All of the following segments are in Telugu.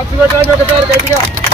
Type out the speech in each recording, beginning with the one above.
ਹੱਥ ਵਿੱਚ ਲਗਾਤਾਰ ਕਹਿੰਦੀਆਂ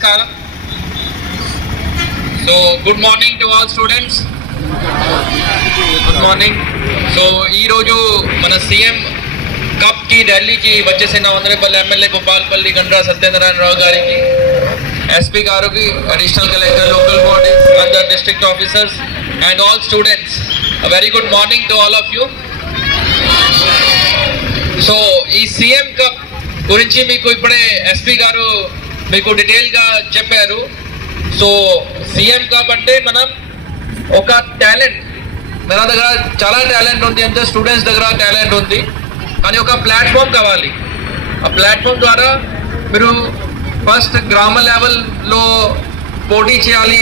Namaskaram. So, good morning to all students. Good morning so ఈరోజు మన సీఎం కప్కి ఢిల్లీకి వచ్చేసిన వందరేపల్లి ఎమ్మెల్యే గోపాల్పల్లి గండ్రా సత్యేంద్రనారాయణరావు గారికి ఎస్పీ గారికి additional collector local body other district officers and all students very good morning to all of you so ఈ సీఎం కప్ గురించి మీకు ఇప్పుడే ఎస్పీ గారు మీకు డీటెయిల్గా చెప్పారు. సో సీఎం కాబట్టి మనం ఒక టాలెంట్ మన దగ్గర చాలా టాలెంట్ ఉంది అంటే స్టూడెంట్స్ దగ్గర టాలెంట్ ఉంది. కానీ ఒక ప్లాట్ఫామ్ కావాలి. ఆ ప్లాట్ఫామ్ ద్వారా మీరు ఫస్ట్ గ్రామ లెవెల్లో పోటీ చేయాలి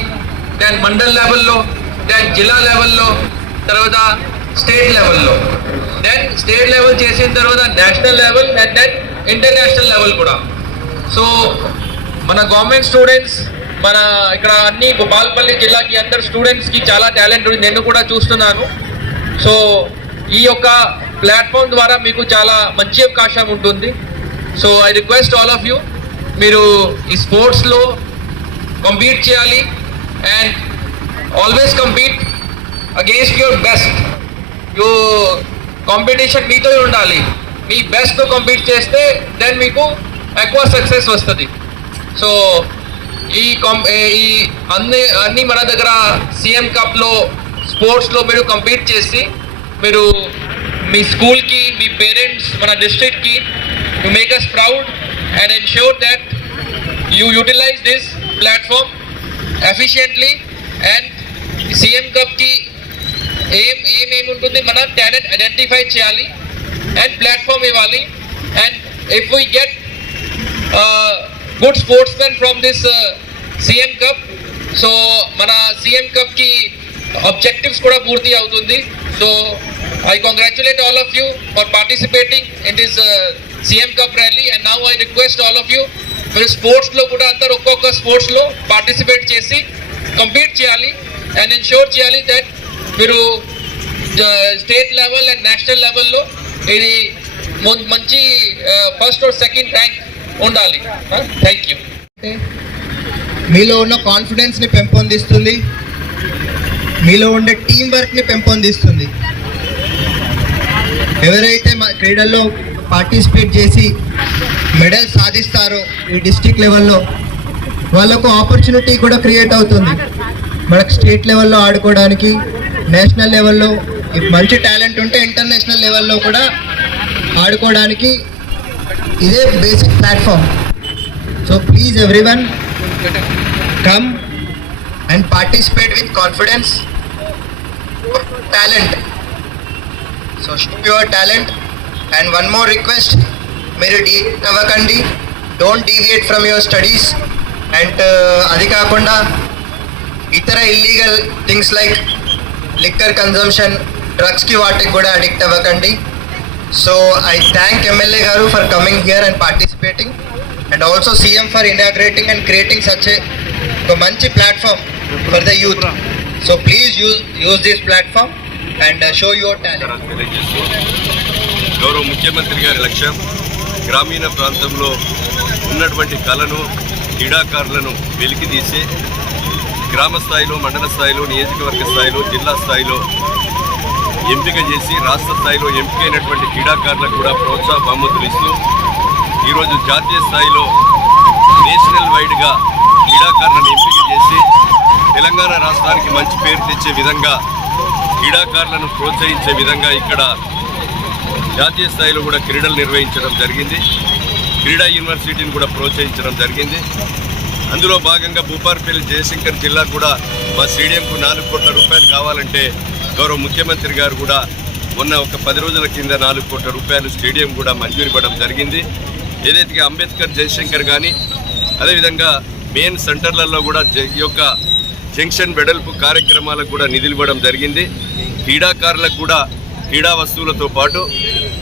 దెన్ మండల్ లెవెల్లో దెన్ జిల్లా లెవెల్లో తర్వాత స్టేట్ లెవెల్లో. దెన్ స్టేట్ లెవెల్ చేసిన తర్వాత national level and then international level కూడా. సో మన గవర్నమెంట్ స్టూడెంట్స్ మన ఇక్కడ అన్ని గోపాల్పల్లి జిల్లాకి అందరు స్టూడెంట్స్కి చాలా టాలెంట్ ఉంది. నేను కూడా చూస్తున్నాను. సో ఈ యొక్క ప్లాట్ఫామ్ ద్వారా మీకు చాలా మంచి అవకాశం ఉంటుంది. So I request all of you మీరు ఈ స్పోర్ట్స్లో కంపీట్ చేయాలి and always compete against your best you competition మీతో ఉండాలి. మీ బెస్ట్తో కంపీట్ చేస్తే దెన్ మీకు ఎక్కువ సక్సెస్ వస్తుంది. సో ఈ కాం ఏ- ఈ అన్ని అన్ని మన దగ్గర సీఎం కప్లో స్పోర్ట్స్లో మీరు కంపీట్ చేసి మీరు మీ స్కూల్కి మీ పేరెంట్స్ మన డిస్ట్రిక్ట్కి to make us proud and ensure that you utilize this platform efficiently and CM కప్కి ఏం ఏం ఏముంటుంది? మన టాలెంట్ ఐడెంటిఫై చేయాలి అండ్ ప్లాట్ఫామ్ ఇవ్వాలి. And if we get good sportsmen from this CM cup so మన సీఎం కప్కి ఆబ్జెక్టివ్స్ కూడా పూర్తి అవుతుంది. So I congratulate all of you for participating in this CM cup rally and now I request all of you మీరు స్పోర్ట్స్లో కూడా అందరు ఒక్కొక్క స్పోర్ట్స్లో పార్టిసిపేట్ చేసి కంపీట్ చేయాలి. అండ్ ఎన్షూర్ చేయాలి దట్ మీరు స్టేట్ లెవెల్ అండ్ నేషనల్ లెవెల్లో ఇది మంచి ఫస్ట్ ఆర్ సెకండ్ ర్యాంక్ ఉండాలి. థ్యాంక్ యూ మీలో ఉన్న కాన్ఫిడెన్స్ని పెంపొందిస్తుంది. మీలో ఉండే టీం వర్క్ని పెంపొందిస్తుంది. ఎవరైతే మా క్రీడల్లో పార్టిసిపేట్ చేసి మెడల్ సాధిస్తారో ఈ డిస్టిక్ లెవెల్లో వాళ్ళకు ఆపర్చునిటీ కూడా క్రియేట్ అవుతుంది. మనకు స్టేట్ లెవెల్లో ఆడుకోవడానికి నేషనల్ లెవెల్లో మంచి టాలెంట్ ఉంటే ఇంటర్నేషనల్ లెవెల్లో కూడా ఆడుకోవడానికి ఇదే basic platform so please everyone come and participate with confidence talent so show your talent and one more request మీరు డీ అవ్వకండి don't deviate from your studies and అది కాకుండా ఇతర illegal things like liquor consumption డ్రగ్స్కి వాటికి కూడా అడిక్ట్ అవ్వకండి సో ఐ థ్యాంక్ ఎమ్మెల్యే గారు for coming here and participating and also CM for inaugurating and creating such ఒక మంచి platform for the youth so please use use this platform and show your talent గౌరవ ముఖ్యమంత్రి గారి లక్ష్యం గ్రామీణ ప్రాంతంలో ఉన్నటువంటి కళను క్రీడాకారులను వెలికితీసి గ్రామ స్థాయిలో మండల స్థాయిలో నియోజకవర్గ స్థాయిలో జిల్లా స్థాయిలో ఎంపిక చేసి రాష్ట్ర స్థాయిలో ఎంపికైనటువంటి క్రీడాకారులకు కూడా ప్రోత్సాహ బహుమతులు ఇస్తూ ఈరోజు జాతీయ స్థాయిలో నేషనల్ వైడ్గా క్రీడాకారులను ఎంపిక చేసి తెలంగాణ రాష్ట్రానికి మంచి పేరు తెచ్చే విధంగా క్రీడాకారులను ప్రోత్సహించే విధంగా ఇక్కడ జాతీయ స్థాయిలో కూడా క్రీడలు నిర్వహించడం జరిగింది. క్రీడా యూనివర్సిటీని కూడా ప్రోత్సహించడం జరిగింది. అందులో భాగంగా భూపార్పల్లి జయశంకర్ జిల్లా కూడా మా స్టేడియంకు నాలుగు కోట్ల రూపాయలు కావాలంటే గౌరవ ముఖ్యమంత్రి గారు కూడా మొన్న ఒక పది రోజుల కింద నాలుగు కోట్ల రూపాయలు స్టేడియం కూడా మంజూరు ఇవ్వడం జరిగింది. ఏదైతే అంబేద్కర్ జయశంకర్ కానీ అదేవిధంగా మెయిన్ సెంటర్లలో కూడా జ- ఈ యొక్క జంక్షన్ వెడల్పు కార్యక్రమాలకు కూడా నిధులు ఇవ్వడం జరిగింది. క్రీడాకారులకు కూడా క్రీడా వస్తువులతో పాటు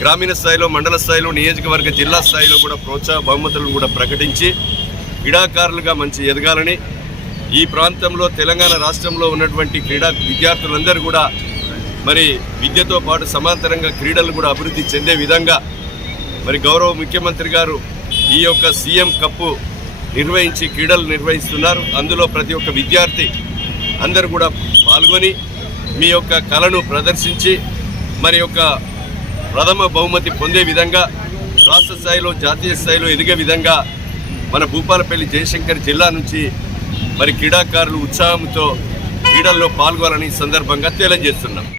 గ్రామీణ స్థాయిలో మండల స్థాయిలో నియోజకవర్గ జిల్లా స్థాయిలో కూడా ప్రోత్సాహ బహుమతులను కూడా ప్రకటించి క్రీడాకారులుగా మంచి ఎదగాలని ఈ ప్రాంతంలో తెలంగాణ రాష్ట్రంలో ఉన్నటువంటి క్రీడా విద్యార్థులందరూ కూడా మరి విద్యతో పాటు సమాంతరంగా క్రీడలు కూడా అభివృద్ధి చెందే విధంగా మరి గౌరవ ముఖ్యమంత్రి గారు ఈ యొక్క సీఎం కప్పు నిర్వహించి క్రీడలు నిర్వహిస్తున్నారు. అందులో ప్రతి ఒక్క విద్యార్థి అందరూ కూడా పాల్గొని మీ యొక్క కళను ప్రదర్శించి మరి యొక్క ప్రథమ బహుమతి పొందే విధంగా రాష్ట్ర స్థాయిలో జాతీయ స్థాయిలో ఎదిగే విధంగా మన భూపాలపల్లి జయశంకర్ జిల్లా నుంచి మరి క్రీడాకారులు ఉత్సాహంతో క్రీడల్లో పాల్గొనాలని సందర్భంగా తెలియజేస్తున్నాం.